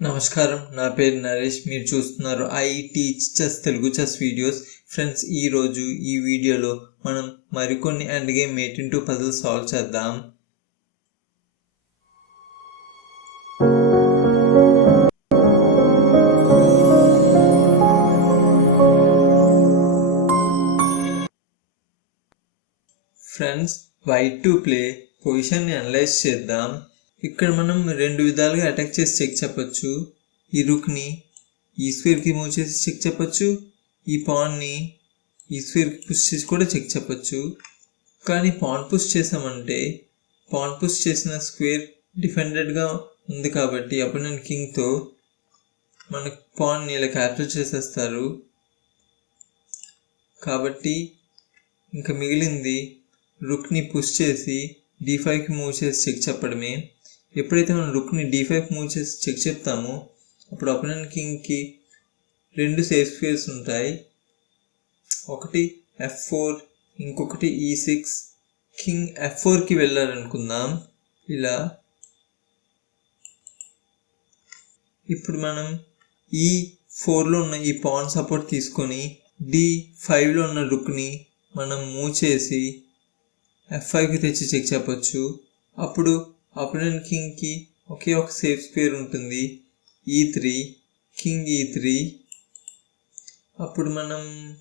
నమస్కారం. నా పేరు నరేష్. మీరు చూస్తున్నారు I teach chess Telugu chess videos. Friends ఈరోజు ఈ వీడియోలో మనం మరికొన్ని end game mate into solve చేద్దాం. ఫ్రెండ్స్ వైట్ టు ప్లే పొజిషన్ని అనలైజ్ చేద్దాం. ఇక్కడ మనం రెండు విధాలుగా అటాక్ చేసి చెక్ చెప్పచ్చు. ఈ రుక్ని ఈ స్క్వేర్కి మూవ్ చేసి చెక్ చెప్పచ్చు. ఈ పాన్ని ఈ స్క్వేర్కి పుష్ చేసి కూడా చెక్ చెప్పచ్చు. కానీ పాన్ పుష్ చేసామంటే పాన్ పుష్ చేసిన స్క్వేర్ డిఫెండెడ్గా ఉంది కాబట్టి అపోనెంట్ కింగ్తో మన పాన్ని ఇలా క్యాప్చర్ చేసేస్తారు. కాబట్టి ఇంకా మిగిలింది రుక్ని పుష్ చేసి డి ఫైవ్కి మూవ్ చేసి చెక్ చెప్పడమే. ఎప్పుడైతే మనం రుక్ని డీ ఫైవ్ మూవ్ చేసి చెక్ చెప్తామో అప్పుడు అపోనెంట్ కింగ్కి రెండు సేఫ్ స్క్వేర్స్ ఉంటాయి. ఒకటి ఎఫ్ ఫోర్ ఇంకొకటి ఈ సిక్స్ కింగ్ ఎఫ్ ఫోర్కి వెళ్ళాలనుకుందాం. ఇలా. ఇప్పుడు మనం e ఈ ఫోర్లో ఉన్న ఈ పాన్ సపోర్ట్ తీసుకొని డి ఫైవ్లో ఉన్న రుక్ని మనం మూవ్ చేసి ఎఫ్ ఫైవ్కి తెచ్చి చెక్ చెప్పచ్చు. అప్పుడు అపోనెంట్ కింగ్కి ఒకే ఒక సేఫ్ స్క్వేర్ ఉంటుంది. ఈ త్రీ కింగ్ ఈ త్రీ. అప్పుడు మనం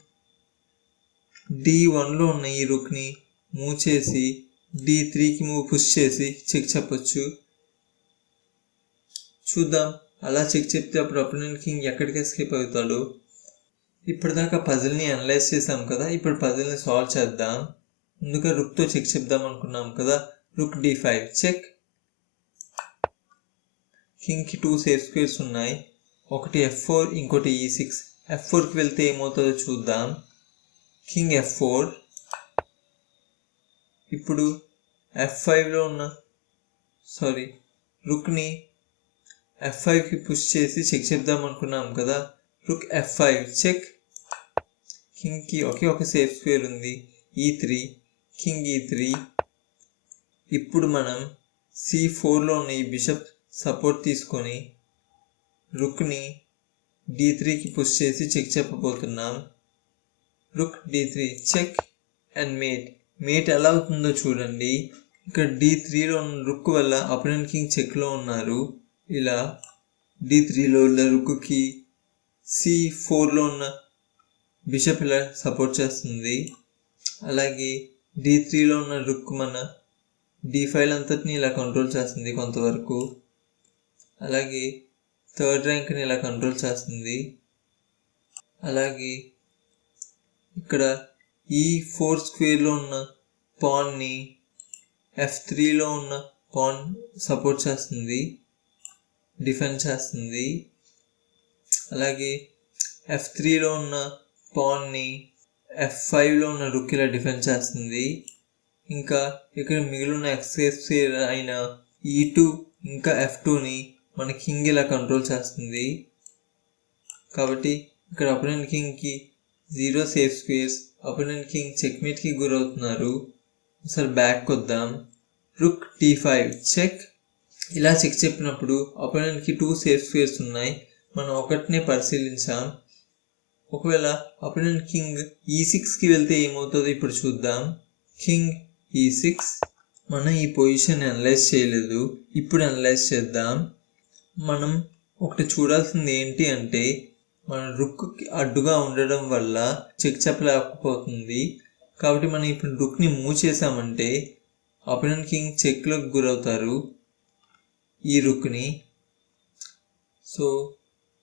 డి వన్లో ఉన్న ఈ రుక్ని మూవ్ చేసి డి త్రీకి మూవ్ పుష్ చేసి చెక్ చెప్పొచ్చు. చూద్దాం. అలా చెక్ చెప్తే అప్పుడు అపోనెంట్ కింగ్ ఎక్కడికి ఎస్కేప్ అవుతాడు? ఇప్పటిదాకా పజిల్ని అనలైజ్ చేసాం కదా ఇప్పుడు పజిల్ని సాల్వ్ చేద్దాం. ముందుగా రుక్తో చెక్ చెప్దాం అనుకున్నాం కదా రుక్ డి ఫైవ్. చెక్. కింగ్కి టూ సేఫ్ స్క్వేర్స్ ఉన్నాయి. ఒకటి ఎఫ్ ఫోర్ ఇంకోటి ఈ సిక్స్ ఎఫ్ ఫోర్కి వెళ్తే ఏమవుతుందో చూద్దాం. కింగ్ ఎఫ్ ఫోర్ ఇప్పుడు ఎఫ్ ఫైవ్లో ఉన్న సారీ రుక్ని ఎఫ్ ఫైవ్కి పుష్ చేసి చెక్ చెప్దాం అనుకున్నాం కదా. రుక్ ఎఫ్ ఫైవ్ చెక్ కింగ్కి ఒకే ఒక సేఫ్ స్క్వేర్ ఉంది. ఈ త్రీ కింగ్ ఈ త్రీ ఇప్పుడు మనం సి ఫోర్లో ఉన్న ఈ బిషప్ సపోర్ట్ తీసుకొని రుక్ని డీ త్రీకి పుష్ చేసి check చెప్పబోతున్నాం. Rook D three check and mate mate ఎలా అవుతుందో చూడండి. ఇక్కడ డి త్రీలో ఉన్న రుక్ వల్ల అపోనెంట్ కింగ్ చెక్లో ఉన్నారు. ఇలా డి త్రీలో ఉన్న రుక్కి సి ఫోర్లో ఉన్న బిషప్ ఇలా సపోర్ట్ చేస్తుంది. అలాగే డి త్రీలో ఉన్న రుక్ మన డీ ఫైవ్ అంతటిని ఇలా కంట్రోల్ చేస్తుంది కొంతవరకు. అలాగే థర్డ్ ర్యాంక్ని ఇలా కంట్రోల్ చేస్తుంది. అలాగే ఇక్కడ ఈ ఫోర్ స్క్వేర్లో ఉన్న పాన్ని ఎఫ్ త్రీలో ఉన్న పాన్ సపోర్ట్ చేస్తుంది. డిఫెండ్ చేస్తుంది. అలాగే ఎఫ్ త్రీలో ఉన్న పాన్ని ఎఫ్ ఫైవ్లో ఉన్న రుక్ ఇలా డిఫెండ్ చేస్తుంది. ఇంకా ఇక్కడ మిగిలిన ఎక్స్కేస్ అయిన ఈ టూ ఇంకా ఎఫ్ టూని మన కింగ్ ఇలా కంట్రోల్ చేస్తుంది. కాబట్టి ఇక్కడ opponent కింగ్కి zero safe squares opponent king చెక్మేట్కి గురవుతున్నారు. అసలు బ్యాక్ వద్దాం రుక్ టీ ఫైవ్ చెక్ ఇలా చెక్ చెప్పినప్పుడు అపోనెంట్కి టూ సేఫ్ స్క్వేర్స్ ఉన్నాయి. మనం ఒకటినే పరిశీలించాం. ఒకవేళ అపోనెంట్ కింగ్ ఈ సిక్స్కి వెళ్తే ఏమవుతుందో ఇప్పుడు చూద్దాం. కింగ్ ఈ సిక్స్ మనం ఈ పొజిషన్ అనలైజ్ చేయలేదు. ఇప్పుడు అనలైజ్ చేద్దాం. మనం ఒకటి చూడాల్సింది ఏంటి అంటే మన రుక్కి అడ్డుగా ఉండడం వల్ల చెక్ చెప్పలేకపోతుంది. కాబట్టి మనం ఇప్పుడు రుక్ని మూవ్ చేసామంటే అపోనెంట్ కింగ్ చెక్లోకి గురవుతారు ఈ రుక్ని. సో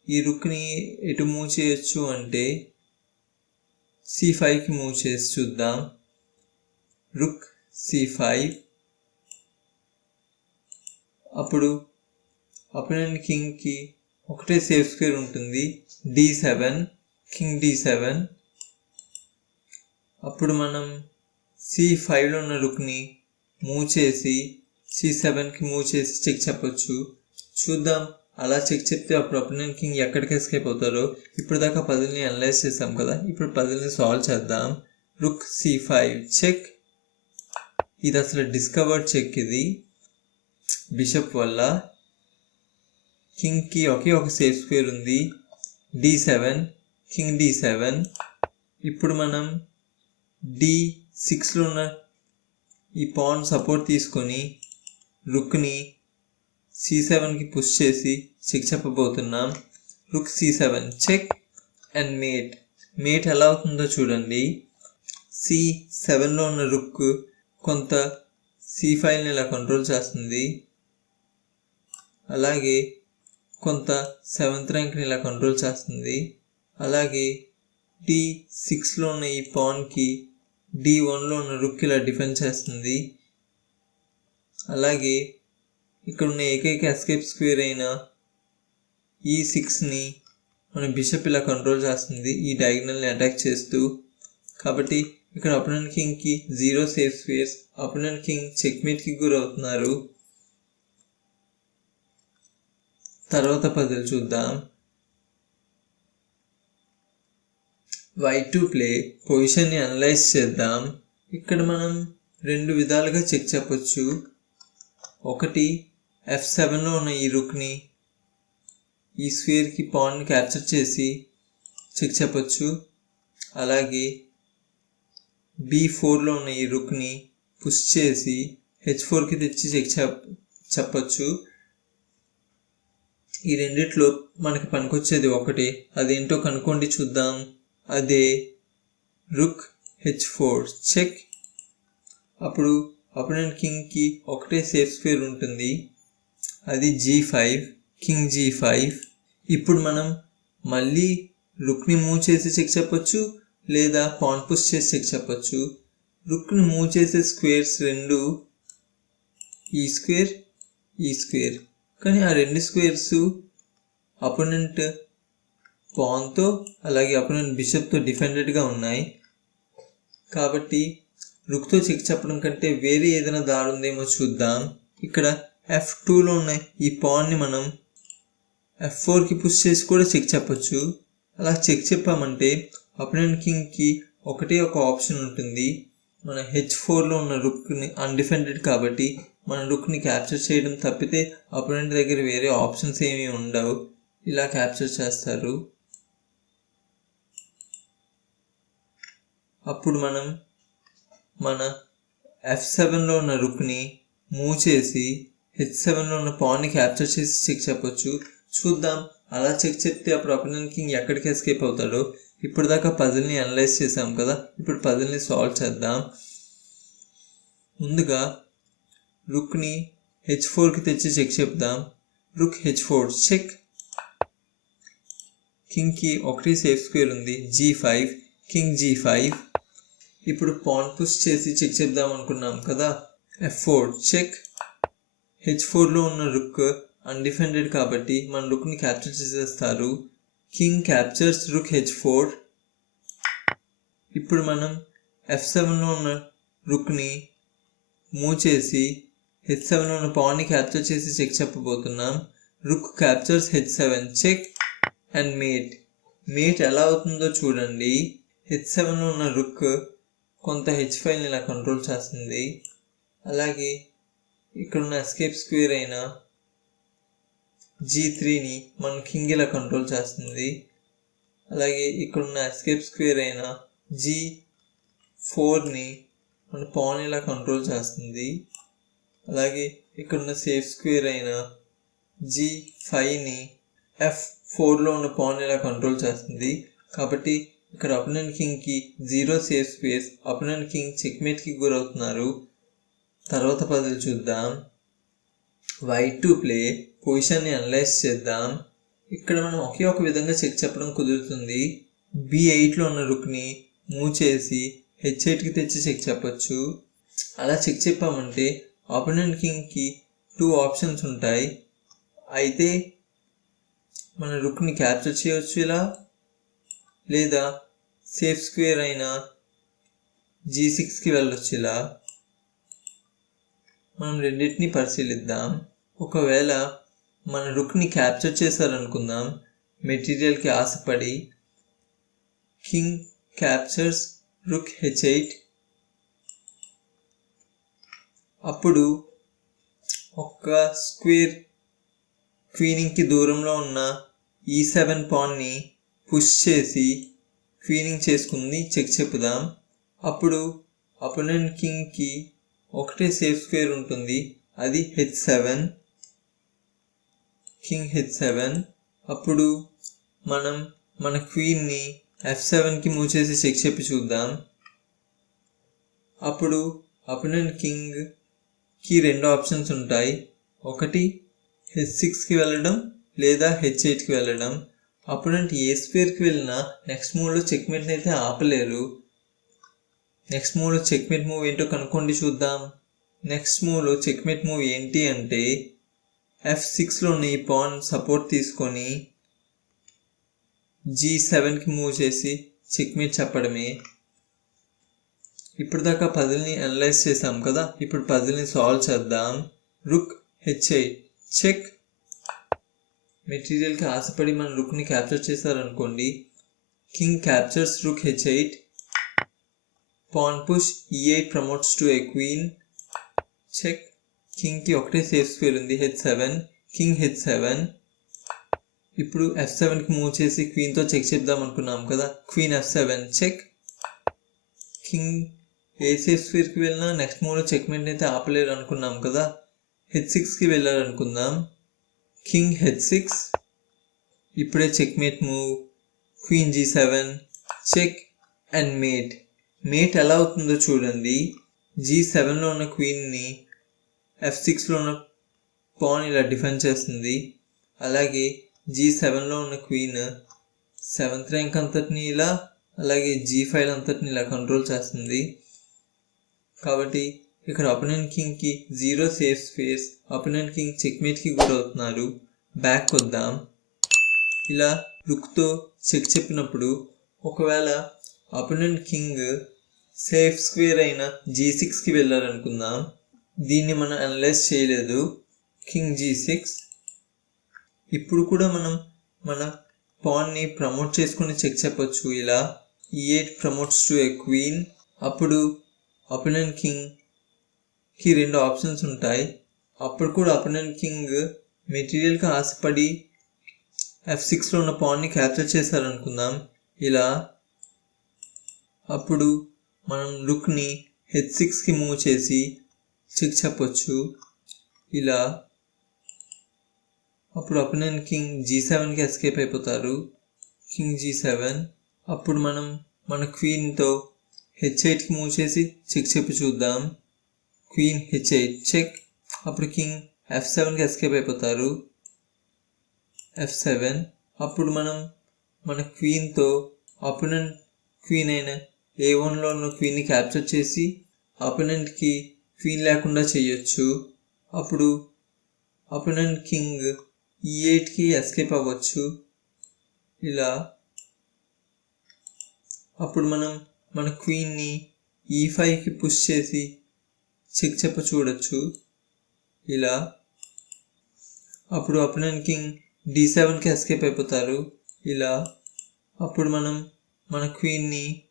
ఈ రుక్ని ఎటు మూవ్ చేయొచ్చు అంటే సి ఫైవ్కి మూవ్ చేసి చూద్దాం. రుక్ సి ఫైవ్ అప్పుడు అపోనెంట్ కింగ్కి ఒకటే సేఫ్ స్క్వేర్ ఉంటుంది. D seven king d seven అప్పుడు మనం సి ఫైవ్లో ఉన్న లుక్ని మూవ్ చేసి సి సెవెన్కి మూవ్ చేసి చెక్ చెప్పొచ్చు. చూద్దాం. అలా చెక్ చెప్తే అప్పుడు అపోనెంట్ కింగ్ ఎక్కడికి ఎస్కేప్ అవుతారో ఇప్పుడు దాకా పజిల్ని అనలైజ్ చేసాం కదా. ఇప్పుడు పజిల్ని సాల్వ్ చేద్దాం. రుక్ సి ఫైవ్ చెక్ ఇది అసలు డిస్కవర్డ్ చెక్ ఇది. బిషప్ వల్ల కింగ్కి ఒకే ఒక సేఫ్ స్క్వేర్ ఉంది. D seven king D seven. ఇప్పుడు మనం డి సిక్స్లో ఉన్న ఈ పాన్ సపోర్ట్ తీసుకొని రుక్ని సి సెవెన్కి పుష్ చేసి check చెప్పబోతున్నాం. Rook C seven check and mate mate ఎలా అవుతుందో చూడండి. సి సెవెన్లో ఉన్న రుక్ కొంత సి ఫైల్ని ఇలా కంట్రోల్ చేస్తుంది. అలాగే కొంత సెవెంత్ ర్యాంక్ని ఇలా కంట్రోల్ చేస్తుంది. అలాగే డి సిక్స్లో ఉన్న ఈ పాన్కి డి వన్లో ఉన్న రుక్ ఇలా డిఫెండ్ చేస్తుంది. అలాగే ఇక్కడ ఉన్న ఏకైక ఎస్కేప్ స్క్వేర్ అయిన ఈ సిక్స్ని మన బిషప్ ఇలా కంట్రోల్ చేస్తుంది. ఈ డయాగ్నల్ని అటాక్ చేస్తూ. కాబట్టి ఇక్కడ opponent కింగ్కి zero safe space opponent king చెక్మేట్కి గురవుతున్నారు. తర్వాత పదులు చూద్దాం. వై టు ప్లే పొజిషన్ని అనలైజ్ చేద్దాం. ఇక్కడ మనం రెండు విధాలుగా చెక్ చెప్పొచ్చు. ఒకటి ఎఫ్ సెవెన్లో ఉన్న ఈ రుక్ని ఈ స్క్వేర్కి పాయింట్ని క్యాప్చర్ చేసి చెక్ చెప్పొచ్చు. అలాగే బి ఫోర్లో ఉన్న ఈ రుక్ని పుష్ చేసి హెచ్ ఫోర్కి తెచ్చి చెక్ చెప్ చెప్పచ్చు. ఈ రెండిట్లో మనకి పనికొచ్చేది ఒకటి. అదేంటో కనుక్కోండి చూద్దాం. అదే రుక్ హెచ్ ఫోర్. చెక్. అప్పుడు అపోనెంట్ కింగ్కి ఒకటే సేఫ్ స్క్వేర్ ఉంటుంది. అది G five king G five. ఇప్పుడు మనం మళ్ళీ రుక్ని మూవ్ చేసి చెక్ చెప్పొచ్చు లేదా పాన్ పుష్ చేసి చెక్ చెప్పొచ్చు. రుక్ని మూవ్ చేసే స్క్వేర్స్ రెండు. ఈ స్క్వేర్ ఈ స్క్వేర్. కానీ ఆ రెండు స్క్వేర్స్ అపోనెంట్ పాన్తో అలాగే అపోనెంట్ బిషప్తో డిఫెండెడ్గా ఉన్నాయి. కాబట్టి రుక్తో చెక్ చెప్పడం కంటే వేరే ఏదైనా దారి ఉందేమో చూద్దాం. ఇక్కడ ఎఫ్ టూలో ఉన్న ఈ పాన్ని మనం ఎఫ్ ఫోర్కి పుష్ చేసి కూడా చెక్ చెప్పచ్చు. అలా చెక్ చెప్పామంటే అపోనెంట్ కింగ్కి ఒకటే ఒక ఆప్షన్ ఉంటుంది. మన హెచ్ ఫోర్లో ఉన్న రుక్ని అన్డిఫెండెడ్ కాబట్టి మన లుక్ని క్యాప్చర్ చేయడం తప్పితే అపోనెంట్ దగ్గర వేరే ఆప్షన్స్ ఏమీ ఉండవు. ఇలా క్యాప్చర్ చేస్తారు. అప్పుడు మనం మన ఎఫ్ సెవెన్లో ఉన్న రుక్ని మూవ్ చేసి హెచ్ సెవెన్లో ఉన్న పాన్ని క్యాప్చర్ చేసి చెక్ చెప్పొచ్చు. చూద్దాం. అలా చెక్ చెప్తే అప్పుడు అపోనెంట్ కింగ్ ఎక్కడికి ఎస్కేప్ అవుతాడో. ఇప్పుడు దాకా పజిల్ని అనలైజ్ చేసాం కదా. ఇప్పుడు పజిల్ని సాల్వ్ చేద్దాం. ముందుగా రుక్ని హెచ్ ఫోర్కి తెచ్చి చెక్ చెప్దాం. రుక్ హెచ్ ఫోర్ చెక్ కింగ్కి ఒకటి సేఫ్ స్క్వేర్ ఉంది. G five king G five ఇప్పుడు పాన్ పుష్ చేసి చెక్ చేద్దాం అనుకున్నాం కదా. ఎఫ్ ఫోర్ చెక్ హెచ్ ఫోర్లో ఉన్న రుక్ అన్డిఫెండెడ్ కాబట్టి మన రుక్ని క్యాప్చర్ చేసేస్తారు. King captures rook H four ఇప్పుడు మనం ఎఫ్ సెవెన్లో ఉన్న రుక్ని మూవ్ చేసి హెచ్ సెవెన్ ఉన్న పాన్ని క్యాప్చర్ చేసి check చెప్పబోతున్నాం. Rook captures H seven check and mate mate ఎలా అవుతుందో చూడండి. హెచ్ సెవెన్ ఉన్న రుక్ కొంత హెచ్ ఫైవ్ని ఇలా కంట్రోల్ చేస్తుంది. అలాగే ఇక్కడున్న ఎస్కేప్ స్క్వేర్ అయిన జీ త్రీని మన కింగ్ ఇలా కంట్రోల్ చేస్తుంది. అలాగే ఇక్కడున్న ఎస్కేప్ స్క్వేర్ అయిన జీ ఫోర్ని మన పాన్ ఇలా కంట్రోల్ చేస్తుంది. అలాగే ఇక్కడున్న సేఫ్ స్క్వేర్ అయిన జీ ఫైవ్ని ఎఫ్ ఫోర్లో ఉన్న పాన్ ఇలా కంట్రోల్ చేస్తుంది? కాబట్టి ఇక్కడ opponent కింగ్కి zero safe space opponent king చెక్మేట్కి గురవుతున్నారు. తర్వాత పదులు చూద్దాం. వైట్ టు ప్లే పొజిషన్ని అనలైజ్ చేద్దాం. ఇక్కడ మనం ఒకే ఒక విధంగా చెక్ చెప్పడం కుదురుతుంది. బి ఎయిట్లో ఉన్న రుక్ని మూవ్ చేసి హెచ్ ఎయిట్కి తెచ్చి చెక్ చెప్పచ్చు. అలా చెక్ చెప్పామంటే ఆపోనెంట్ కింగ్కి టూ ఆప్షన్స్ ఉంటాయి. అయితే మన రుక్ని క్యాప్చర్ చేయవచ్చు ఇలా లేదా సేఫ్ స్క్వేర్ అయిన జీ సిక్స్కి వెళ్ళొచ్చు ఇలా. మనం రెండింటిని పరిశీలిద్దాం. ఒకవేళ మన రుక్ని క్యాప్చర్ చేశారనుకుందాం మెటీరియల్కి ఆశపడి king captures rook H eight అప్పుడు ఒక స్క్వేర్ క్వీనింగ్కి దూరంలో ఉన్న ఈ సెవెన్ పాన్ని పుష్ చేసి క్వీనింగ్ చేసుకుంది చెక్ చెప్పుదాం. అప్పుడు అపోనెంట్ కింగ్కి ఒకటే సేఫ్ స్క్వేర్ ఉంటుంది. అది H seven. King H seven. అప్పుడు మనం మన క్వీన్ని ఎఫ్ సెవెన్కి మూవ్ చేసి చెక్ చెప్పి చూద్దాం. అప్పుడు అపోనెంట్ కి రెండు ఆప్షన్స్ ఉంటాయి. ఒకటి హెచ్ సిక్స్కి వెళ్ళడం లేదా హెచ్ ఎయిట్కి వెళ్ళడం. అప్పుడంటే ఏ స్క్వేర్కి వెళ్ళినా నెక్స్ట్ మూవ్లో చెక్మేట్ని అయితే ఆపలేరు. నెక్స్ట్ మూవ్లో చెక్మేట్ మూవ్ ఏంటో కనుక్కోండి చూద్దాం. నెక్స్ట్ మూవ్లో చెక్మేట్ మూవ్ ఏంటి అంటే ఎఫ్ సిక్స్లోని ఈ పాన్ సపోర్ట్ తీసుకొని జీ సెవెన్కి మూవ్ చేసి చెక్మేట్ చెప్పడమే. ఇప్పుడు దాకా పజిల్ని అనలైజ్ చేసాం కదా ఇప్పుడు పజిల్ని సాల్వ్ చేద్దాం. Rook H eight check. మెటీరియల్కి ఆశపడి మన రుక్ని క్యాప్చర్ చేశారనుకోండి. King captures rook H eight pawn push E eight promotes to a queen. Check. కింగ్కి ఒకటే సేఫ్ స్క్వేర్ ఉంది H seven. King H seven. ఇప్పుడు ఎఫ్ సెవెన్కి మూవ్ చేసి క్వీన్తో చెక్ చెప్దాం అనుకున్నాం కదా queen F seven check. King AC safe స్క్వేర్కి వెళ్ళినా నెక్స్ట్ మూవ్లో చెక్మెంట్ అయితే ఆపలేరు అనుకున్నాం కదా. హెచ్ సిక్స్కి వెళ్ళారనుకుందాం కింగ్ హెచ్ సిక్స్. ఇప్పుడే checkmate move. Queen G seven. Check and mate. Mate ఎలా అవుతుందో చూడండి. జీ సెవెన్లో ఉన్న క్వీన్ని ఎఫ్ సిక్స్లో ఉన్న పాన్ ఇలా డిఫెండ్ చేస్తుంది. అలాగే జీ సెవెన్లో ఉన్న క్వీన్ సెవెంత్ ర్యాంక్ అంతటిని ఇలా అలాగే జీ ఫైవ్ అంతటిని ఇలా కంట్రోల్ చేస్తుంది. కాబట్టి ఇక్కడ opponent కింగ్కి zero safe space opponent king చెక్మేట్కి గురవుతున్నారు బ్యాక్ వద్దాం ఇలా రుక్తో చెక్ చెప్పినప్పుడు ఒకవేళ అపోనెంట్ కింగ్ సేఫ్ స్క్వేర్ అయిన జీ సిక్స్కి వెళ్ళారనుకుందాం దీన్ని మనం అనలైజ్ చేయలేదు. కింగ్ జీ సిక్స్ ఇప్పుడు కూడా మనం మన పాన్ని ప్రమోట్ చేసుకుని చెక్ చెప్పొచ్చు. ఇలా E eight promotes to a queen అప్పుడు అపోనెంట్ కింగ్కి రెండు ఆప్షన్స్ ఉంటాయి. అప్పుడు కూడా అపోనెంట్ కింగ్ మెటీరియల్కి ఆశపడి ఎఫ్ సిక్స్లో ఉన్న పాన్ని క్యాప్చర్ చేశారనుకుందాం. ఇలా అప్పుడు మనం లుక్ని హెచ్ సిక్స్కి మూవ్ చేసి చెక్ చెప్పొచ్చు. ఇలా అప్పుడు అపోనెంట్ కింగ్ జీ సెవెన్కి ఎస్కేప్ అయిపోతారు. King G seven. అప్పుడు మనం మన క్వీన్తో హెచ్ ఎయిట్కి మూవ్ చేసి చెక్ చెప్పి చూద్దాం. క్వీన్ హెచ్ ఎయిట్ చెక్ అప్పుడు కింగ్ ఎఫ్ సెవెన్కి ఎస్కేప్ అయిపోతారు. ఎఫ్ సెవెన్ అప్పుడు మనం మన క్వీన్తో అపోనెంట్ క్వీన్ అయిన ఏ వన్లో ఉన్న క్వీన్ని క్యాప్చర్ చేసి అపోనెంట్కి క్వీన్ లేకుండా చేయొచ్చు. అప్పుడు అపోనెంట్ కింగ్ ఈ ఎయిట్కి ఎస్కేప్ అవ్వచ్చు. ఇలా. అప్పుడు మనం మన క్వీన్ని ఈ ఫైవ్కి పుష్ చేసి చెక్చెప్ప చూడొచ్చు. ఇలా. అప్పుడు అపోనెంట్ కింగ్ డి సెవెన్కి ఎస్కేప్ అయిపోతారు. ఇలా. అప్పుడు మనం మన క్వీన్ని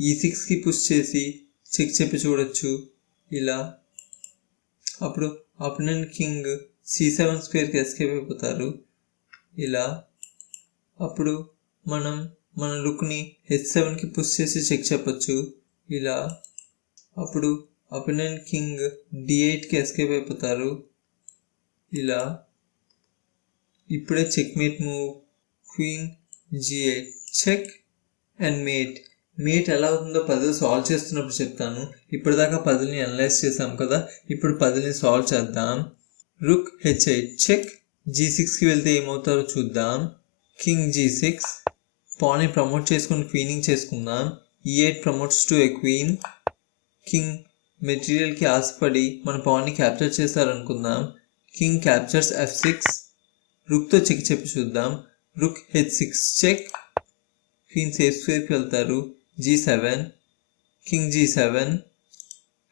ఈ సిక్స్కి పుష్ చేసి చెక్ చెప్పి చూడొచ్చు. ఇలా. అప్పుడు అపోనెంట్ కింగ్ సి సెవెన్ స్క్వేర్కి ఎస్కేప్ అయిపోతారు. ఇలా. అప్పుడు మనం మన లుక్ని హెచ్ సెవెన్కి పుష్ చేసి చెక్ చెప్పచ్చు. ఇలా. అప్పుడు అపోనెంట్ కింగ్ డి ఎయిట్కి ఎస్కేప్ అయిపోతారు. ఇలా. ఇప్పుడే check mate move queen G eight check and mate mate ఎలా అవుతుందో పజిల్ సాల్వ్ చేస్తున్నప్పుడు చెప్తాను. ఇప్పటిదాకా పజిల్ని అనలైజ్ చేసాం కదా. ఇప్పుడు పజిల్ని సాల్వ్ చేద్దాం. Rook h eight check g సిక్స్కి వెళ్తే ఏమవుతారో చూద్దాం. కింగ్ జీ సిక్స్ పాన్ని ప్రమోట్ చేసుకుని క్వీనింగ్ చేసుకుందాం e eight promotes to a queen king మెటీరియల్కి ఆశపడి మన పాన్ని క్యాప్చర్ చేస్తారనుకుందాం కింగ్ క్యాప్చర్స్ ఎఫ్ సిక్స్ రుక్తో చెక్ చెప్పి చూద్దాం. Rook h six check queen safe స్క్వేర్కి వెళ్తారు. G seven king g seven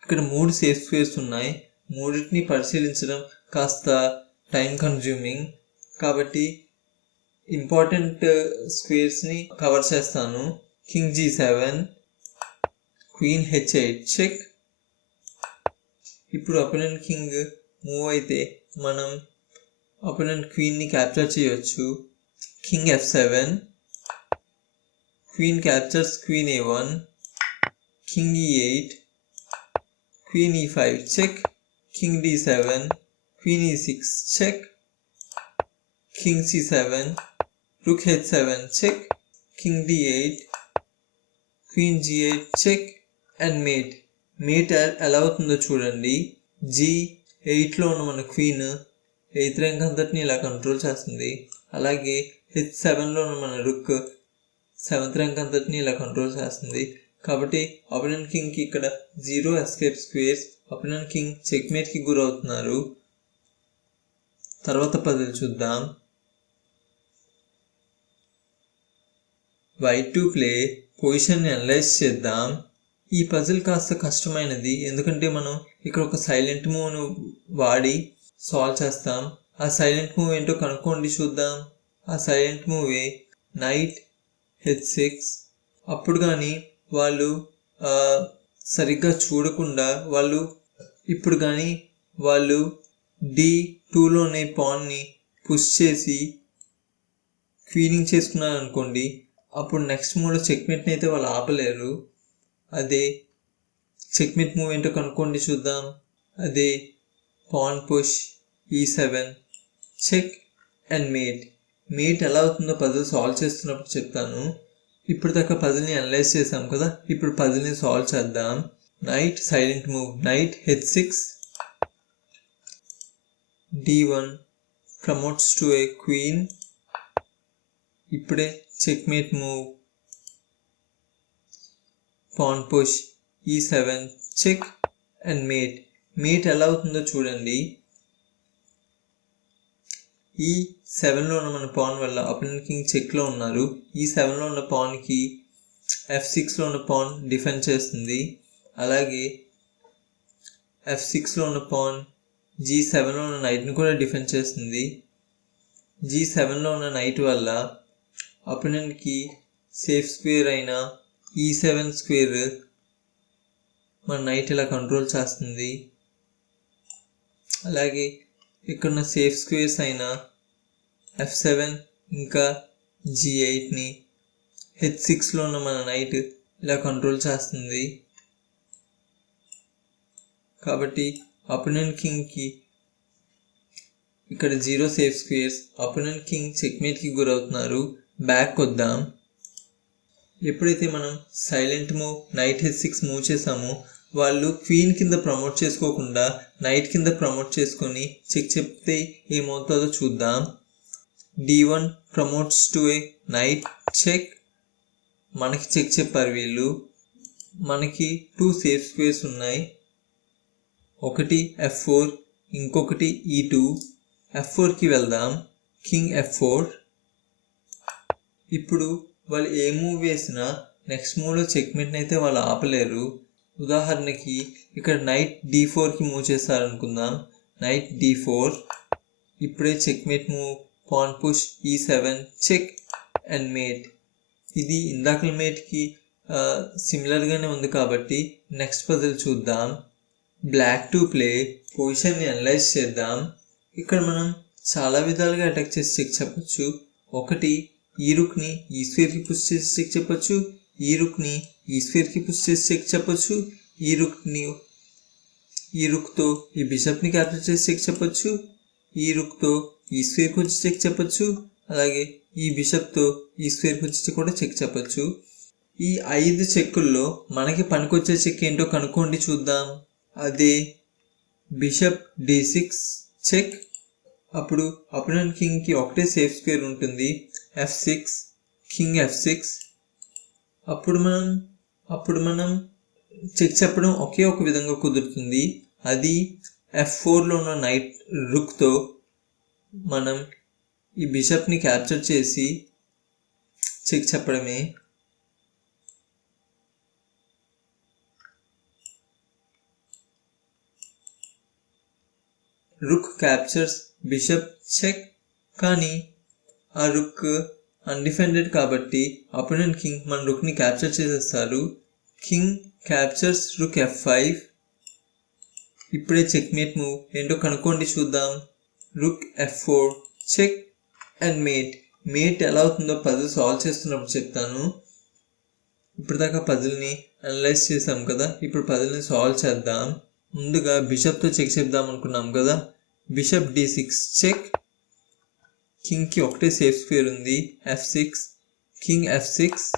ఇక్కడ మూడు సేఫ్ స్క్వేర్స్ ఉన్నాయి. మూడింటిని పరిశీలించడం కాస్త టైం కన్జ్యూమింగ్ కాబట్టి ఇంపార్టెంట్ స్క్వేర్స్ని కవర్ చేస్తాను king g seven queen h eight check ఇప్పుడు అపోనెంట్ కింగ్ మూవ్ అయితే మనం అపోనెంట్ క్వీన్ని క్యాప్చర్ చేయొచ్చు king f seven queen captures queen a one king e eight king e8 queen e5 check king d7 six check king king seven rook h7 check. King d8 queen g8 check. And mate. Mate ఎ- ఎలా అవుతుందో చూడండి G ఎయిట్లో ఉన్న మన queen eighth rank అంతటిని ఇలా control చేస్తుంది అలాగే హెచ్ సెవెన్లో ఉన్న మన రుక్ సెవెంత్ ర్యాంక్ అంతటిని ఇలా కంట్రోల్ చేస్తుంది కాబట్టి అపోనెంట్ కింగ్కి ఇక్కడ zero escape squares opponent king చెక్మేట్కి గురవుతున్నారు తర్వాత పదులు చూద్దాం వైట్ టు ప్లే పొజిషన్ని అనలైజ్ చేద్దాం. ఈ పజిల్ కాస్త కష్టమైనది. ఎందుకంటే మనం ఇక్కడ ఒక సైలెంట్ మూవ్ను వాడి సాల్వ్ చేస్తాం. ఆ సైలెంట్ మూవ్ ఏంటో కనుక్కోండి చూద్దాం. ఆ సైలెంట్ మూవే నైట్ హెచ్ సిక్స్ అప్పుడు కానీ వాళ్ళు సరిగ్గా చూడకుండా వాళ్ళు ఇప్పుడు కానీ వాళ్ళు డి టూలోనే పాన్ని పుష్ చేసి క్వీనింగ్ చేసుకున్నారు అనుకోండి అప్పుడు నెక్స్ట్ మూవ్లో చెక్మేట్ని అయితే వాళ్ళు ఆపలేరు. అదే చెక్మేట్ మూవ్ ఏంటో కనుక్కోండి చూద్దాం. అదే pawn push E seven check and mate mate ఎలా అవుతుందో పజిల్ సాల్వ్ చేస్తున్నప్పుడు చెప్తాను. ఇప్పుడు దాకా పజిల్ని అనలైజ్ చేసాం కదా ఇప్పుడు పజిల్ని సాల్వ్ చేద్దాం. Knight silent move knight H six D one promotes to a queen ఇప్పుడే checkmate move pawn push E seven check and mate mate ఎలా అవుతుందో చూడండి. E ఈ సెవెన్లో ఉన్న మన పాన్ వల్ల అపోనెంట్ కింగ్ చెక్లో ఉన్నారు. E ఈ సెవెన్లో ఉన్న పాన్కి ఎఫ్ సిక్స్లో ఉన్న పాన్ డిఫెండ్ చేస్తుంది. అలాగే ఎఫ్ సిక్స్లో ఉన్న పాన్ జీ సెవెన్లో ఉన్న నైట్ని కూడా డిఫెండ్ చేస్తుంది. జీ సెవెన్లో ఉన్న నైట్ వల్ల అపోనెంట్కి సేఫ్ స్క్వేర్ అయిన ఈ సెవెన్ స్క్వేర్ మన నైట్ ఇలా కంట్రోల్ చేస్తుంది. అలాగే ఇక్కడ సేఫ్ స్క్వేర్స్ అయిన ఎఫ్ సెవెన్ ఇంకా జీ ఎయిట్ని హెచ్ సిక్స్లో ఉన్న మన నైట్ ఇలా కంట్రోల్ చేస్తుంది. కాబట్టి అపోనెంట్ కింగ్కి ఇక్కడ zero safe squares opponent king చెక్మేట్కి గురవుతున్నారు. బ్యాక్ వద్దాం ఎప్పుడైతే మనం silent move knight H six move చేసామో వాళ్ళు క్వీన్ కింద ప్రమోట్ చేసుకోకుండా నైట్ కింద ప్రమోట్ చేసుకొని చెక్ చెప్తే ఏమవుతుందో చూద్దాం. D one promotes to a knight check. మనకి చెక్ చెప్పారు వీళ్ళు. మనకి టూ సేఫ్ స్క్వేర్స్ ఉన్నాయి. ఒకటి ఎఫ్ ఫోర్ ఇంకొకటి ఈ టూ. ఎఫ్ ఫోర్కి వెళ్దాం. King F four. ఇప్పుడు వాళ్ళు ఏ మూవ్ వేసినా నెక్స్ట్ మూవ్లో చెక్మెంట్ని అయితే వాళ్ళు ఆపలేరు. ఉదాహరణకి ఇక్కడ నైట్ డీ ఫోర్కి మూవ్ చేస్తారనుకుందాం. నైట్ డీ ఫోర్ ఇప్పుడే checkmate move pawn push E seven check and mate ఇది ఇందాకల మేట్కి సిమిలర్గానే ఉంది కాబట్టి నెక్స్ట్ పదలు చూద్దాం. బ్లాక్ టు ప్లే పొజిషన్ని అనలైజ్ చేద్దాం. ఇక్కడ మనం చాలా విధాలుగా అటాక్ చేసి చెక్ చెప్పచ్చు. ఒకటి ఈ రుక్ని ఈ స్క్వేర్కి పుష్ చేసి చెక్ చెప్పొచ్చు. ఈ రుక్ని ఈ స్క్వేర్కి పుష్ చేసి చెక్ చెప్పొచ్చు. ఈ రుక్ని ఈ రుక్తో ఈ బిషప్ని క్యాప్చర్ చేసి చెక్ చెప్పొచ్చు. ఈ రుక్తో ఈ స్క్వేర్కి వచ్చి చెక్ చెప్పొచ్చు. అలాగే ఈ బిషప్తో ఈ స్క్వేర్కి వచ్చి కూడా చెక్ చెప్పొచ్చు. ఈ ఐదు చెక్కుల్లో మనకి పనికొచ్చే చెక్ ఏంటో కనుక్కోండి చూద్దాం. అదే బిషప్ డి సిక్స్ చెక్. అప్పుడు అపోనెంట్ కింగ్కి ఒకటే సేఫ్ స్క్వేర్ ఉంటుంది. F six king F six అప్పుడు మనం అప్పుడు మనం చెక్ చెప్పడం ఒకే ఒక విధంగా కుదురుతుంది. అది ఎఫ్ ఫోర్లో ఉన్న నైట్ రుక్తో మనం ఈ బిషప్ని క్యాప్చర్ చేసి చెక్ చెప్పడమే. రుక్ క్యాప్చర్స్ బిషప్ చెక్ కానీ ఆ రుక్ అన్డిఫెండెడ్ కాబట్టి అపోనెంట్ కింగ్ మన రుక్ని క్యాప్చర్ చేసేస్తారు king captures rook F five ఇప్పుడే చెక్మేట్ మూవ్ ఏంటో కనుక్కోండి చూద్దాం. Rook F four check and mate mate ఎలా అవుతుందో పజిల్ సాల్వ్ చేస్తున్నప్పుడు చెప్తాను. ఇప్పటిదాకా పజిల్ని అనలైజ్ చేసాం కదా. ఇప్పుడు పజిల్ని సాల్వ్ చేద్దాం. ముందుగా బిషప్తో చెక్ చేద్దాం అనుకున్నాం కదా. బిషప్ డి సిక్స్ చెక్ కింగ్కి ఒకటే సేఫ్ స్క్వేర్ ఉంది. F six king F six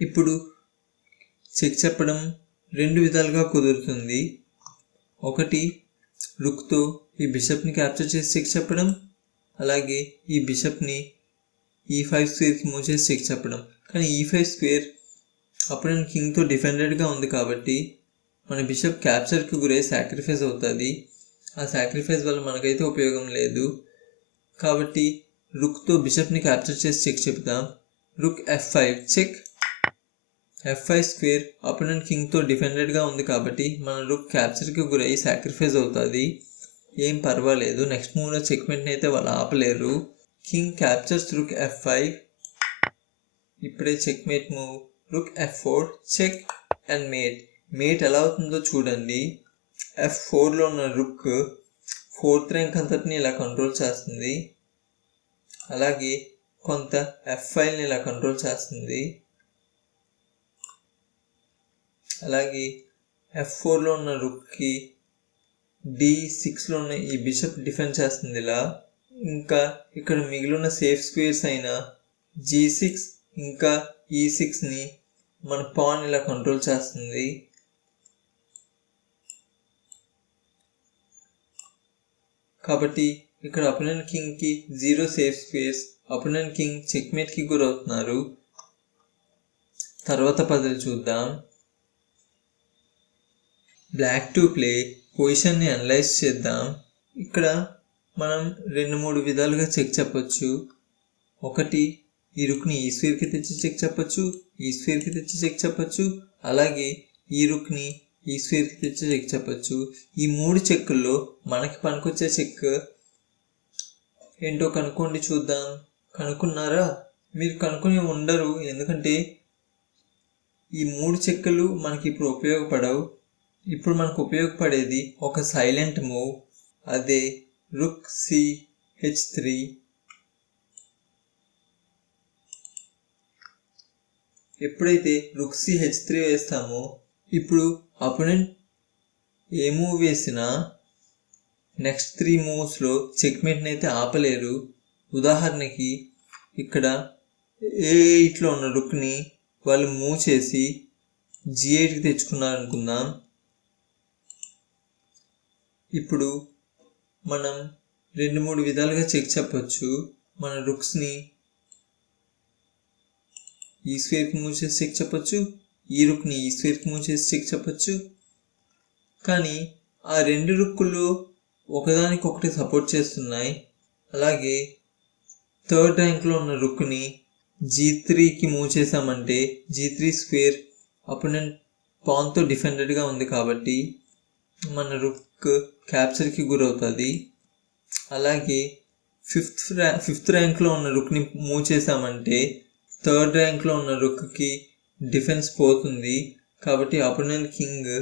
ఇప్పుడు చెక్ చెప్పడం రెండు విధాలుగా కుదురుతుంది. ఒకటి రుక్తో ఈ బిషప్ని క్యాప్చర్ చేసి చెక్ చెప్పడం. అలాగే ఈ బిషప్ని ఈ ఫైవ్ స్క్వేర్కి మూవ్ చేసి చెక్ చెప్పడం. కానీ ఈ ఫైవ్ స్క్వేర్ అపోనెంట్ కింగ్తో డిఫెండెడ్గా ఉంది కాబట్టి మన బిషప్ క్యాప్చర్కి గురై సాక్రిఫైస్ అవుతుంది. ఆ సాక్రిఫైస్ వల్ల మనకైతే ఉపయోగం లేదు. కాబట్టి రుక్తో బిషప్ని క్యాప్చర్ చేసి చెక్ చెప్తాం rook F five check. F five square opponent కింగ్తో డిఫెండెడ్గా ఉంది కాబట్టి మన రుక్ క్యాప్చర్కి గురై సాక్రిఫైస్ అవుతుంది. ఏం పర్వాలేదు నెక్స్ట్ మూవ్లో చెక్మెంట్ని అయితే వాళ్ళు ఆపలేరు. King captures rook F five ఇప్పుడే checkmate move rook F four check and mate mate ఎలా అవుతుందో చూడండి. ఎఫ్ ఫోర్లో ఉన్న రుక్ ఫోర్త్ ర్యాంక్ అంతటిని ఇలా కంట్రోల్ చేస్తుంది. అలాగే కొంత ఎఫ్ ఫైల్ని ఇలా కంట్రోల్ చేస్తుంది. అలాగే ఎఫ్ ఫోర్లో ఉన్న రుక్కి డి సిక్స్లో ఉన్న ఈ బిషప్ డిఫెండ్ చేస్తుంది ఇలా. ఇంకా ఇక్కడ మిగిలిన సేఫ్ స్క్వేర్స్ అయిన జీ సిక్స్ ఇంకా e ఈ సిక్స్ని మన పాన్ ఇలా కంట్రోల్ చేస్తుంది. కాబట్టి ఇక్కడ opponent కింగ్కి zero safe space opponent king చెక్మేట్కి గురవుతున్నారు తర్వాత పదలు చూద్దాం. బ్లాక్ టు ప్లే పొజిషన్ని అనలైజ్ చేద్దాం. ఇక్కడ మనం రెండు మూడు విధాలుగా చెక్ చెప్పొచ్చు. ఒకటి ఈ రుక్ని ఈ స్క్వేర్కి తెచ్చి చెక్ చెప్పొచ్చు ఈ స్క్వేర్కి తెచ్చి చెక్ చెప్పొచ్చు అలాగే ఈ రుక్ని ఈ స్క్వేర్కి తెచ్చి చెక్ చెప్పొచ్చు. ఈ మూడు చెక్కుల్లో మనకి పనికొచ్చే చెక్ ఏంటో కనుక్కోండి చూద్దాం. కనుక్కున్నారా? మీరు కనుక్కొని ఉండరు. ఎందుకంటే ఈ మూడు చెక్కలు మనకి ఇప్పుడు ఉపయోగపడవు. ఇప్పుడు మనకు ఉపయోగపడేది ఒక సైలెంట్ మూవ్ అదే రుక్ సి హెచ్ త్రీ. ఎప్పుడైతే రుక్ సి హెచ్ త్రీ వేస్తామో ఇప్పుడు అపోనెంట్ ఏ మూవ్ వేసినా నెక్స్ట్ త్రీ మూవ్స్లో చెక్మేట్ని అయితే ఆపలేరు. ఉదాహరణకి ఇక్కడ ఏ ఎయిట్లో ఉన్న రుక్ని వాళ్ళు మూవ్ చేసి జీ ఎయిట్కి తెచ్చుకున్నారు అనుకుందాం ఇప్పుడు మనం రెండు మూడు విధాలుగా చెక్ చెప్పొచ్చు. మన రుక్స్ని ఈ స్వేప్కి మూవ్ చేసి చెక్ చెప్పొచ్చు. ఈ రుక్ని ఈ స్వేప్కి మూవ్ చేసి చెక్ చెప్పొచ్చు. కానీ ఆ రెండు రుక్కులు ఒకదానికొకటి సపోర్ట్ చేస్తున్నాయి. అలాగే థర్డ్ ర్యాంక్లో ఉన్న రుక్ని జీ త్రీకి మూవ్ చేసామంటే జీ త్రీ స్క్వేర్ అపోనెంట్ పాన్తో డిఫెండెడ్గా ఉంది కాబట్టి మన రుక్ క్యాప్చర్కి గురవుతుంది. అలాగే ఫిఫ్త్ ర్యా ఫిఫ్త్ ర్యాంక్లో ఉన్న రుక్ని మూవ్ చేసామంటే థర్డ్ ర్యాంక్లో ఉన్న రుక్కి డిఫెన్స్ పోతుంది. కాబట్టి అపోనెంట్ కింగ్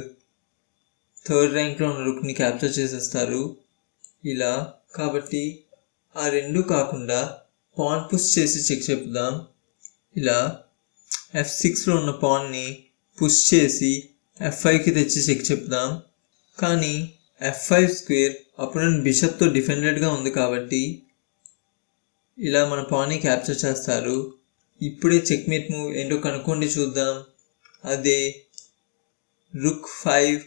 థర్డ్ ర్యాంక్లో ఉన్న రుక్ని క్యాప్చర్ చేసేస్తారు. ఇలా కాబట్టి ఆ రెండు కాకుండా పాన్ పుష్ చేసి చెక్ చెప్దాం ఇలా ఎఫ్ సిక్స్లో ఉన్న పాన్ని పుష్ చేసి ఎఫ్ ఫైవ్కి తెచ్చి చెక్ చెప్దాం. కానీ ఎఫ్ ఫైవ్ స్క్వేర్ అపోనెంట్ బిషప్తో డిఫెండెడ్గా ఉంది కాబట్టి ఇలా మన పాన్ని క్యాప్చర్ చేస్తారు. ఇప్పుడే చెక్మేట్ మూవ్ ఏంటో కనుక్కోండి చూద్దాం. అదే rook five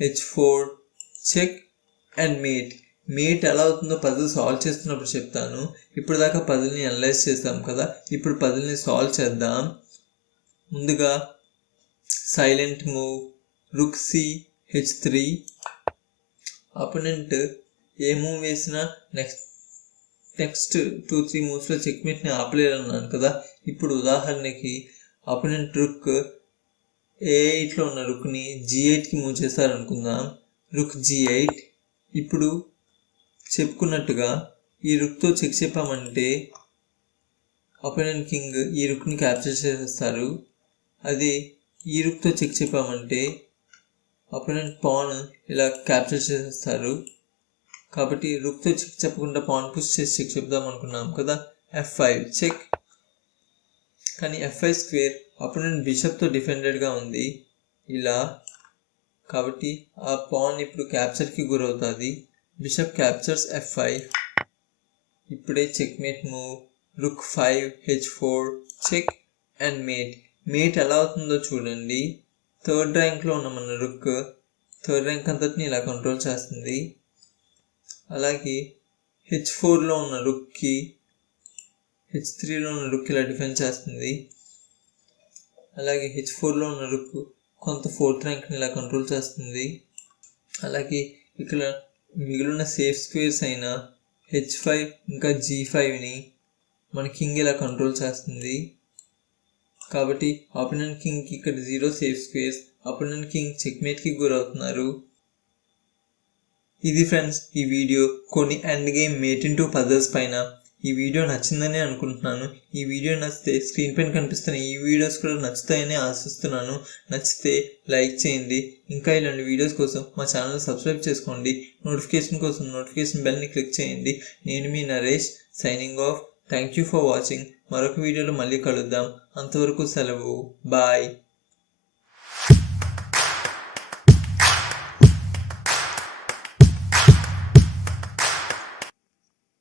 H four check and mate mate ఎలా అవుతుందో పజిల్ సాల్వ్ చేస్తున్నప్పుడు చెప్తాను. ఇప్పుడు దాకా పజిల్ని అనలైజ్ చేస్తాం కదా. ఇప్పుడు పజిల్ని సాల్వ్ చేద్దాం. ముందుగా silent move rook C H three opponent ఏ మూవ్ వేసినా నెక్స్ట్ నెక్స్ట్ టూ త్రీ మూవ్స్లో చెక్మేట్ని ఆపలేరు అన్నాను కదా. ఇప్పుడు ఉదాహరణకి అపోనెంట్ రుక్ ఏ ఎయిట్లో ఉన్న రుక్ని జీ ఎయిట్కి మూవ్ చేశారనుకుందాం రుక్ జీ ఎయిట్ ఇప్పుడు చెప్పుకున్నట్టుగా ఈ రుక్తో చెక్ చెప్పామంటే అపోనెంట్ కింగ్ ఈ రుక్ని క్యాప్చర్ చేసేస్తారు. అదే ఈ రుక్తో చెక్ చెప్పామంటే అపోనెంట్ పాన్ ఇలా క్యాప్చర్ చేసేస్తారు. కాబట్టి రుక్తో చెక్ చెప్పకుండా పాన్ పుష్ చేసి చెక్ చెప్దాం అనుకున్నాం కదా. ఎఫ్ ఫైవ్ చెక్ కానీ ఎఫ్ ఫైవ్ స్క్వేర్ అపోనెంట్ బిషప్తో డిఫెండెడ్గా ఉంది. ఇలా. కాబట్టి ఆ పాన్ ఇప్పుడు క్యాప్చర్కి గురవుతుంది. బిషప్ క్యాప్చర్స్ ఎఫ్ ఫైవ్ ఇప్పుడే check mate move rook five H four check and mate mate ఎలా అవుతుందో చూడండి. థర్డ్ ర్యాంక్లో ఉన్న మన రుక్ థర్డ్ ర్యాంక్ అంతటిని ఇలా కంట్రోల్ చేస్తుంది. అలాగే హెచ్ ఫోర్లో ఉన్న రుక్కి హెచ్ త్రీలో ఉన్న రుక్ ఇలా డిఫెండ్ చేస్తుంది. అలాగే హెచ్ ఫోర్లో ఉన్న కొంత ఫోర్త్ ర్యాంక్ని ఇలా కంట్రోల్ చేస్తుంది. అలాగే ఇక్కడ మిగిలిన సేఫ్ స్క్వేర్స్ అయిన హెచ్ ఫైవ్ ఇంకా జీ ఫైవ్ని మన కింగ్ ఇలా కంట్రోల్ చేస్తుంది. కాబట్టి ఆపోనెంట్ కింగ్కి ఇక్కడ zero safe squares opponent king చెక్మేట్కి గురవుతున్నారు. ఇది ఫ్రెండ్స్ ఈ వీడియో కొన్ని end game mate in two puzzles పైన ఈ వీడియో నచ్చిందని అనుకుంటున్నాను. ఈ వీడియో నచ్చితే స్క్రీన్ పైన కనిపిస్తున్న ఈ వీడియోస్ కూడా నచ్చుతాయని ఆశిస్తున్నాను. నచ్చితే లైక్ చేయండి. ఇంకా ఇలాంటి వీడియోస్ కోసం మా ఛానల్ సబ్స్క్రైబ్ చేసుకోండి. నోటిఫికేషన్ కోసం నోటిఫికేషన్ బెల్ని క్లిక్ చేయండి. నేను మీ Naresh signing off. Thank you for watching. మరొక వీడియోలో మళ్ళీ కలుద్దాం. అంతవరకు సెలవు. బాయ్.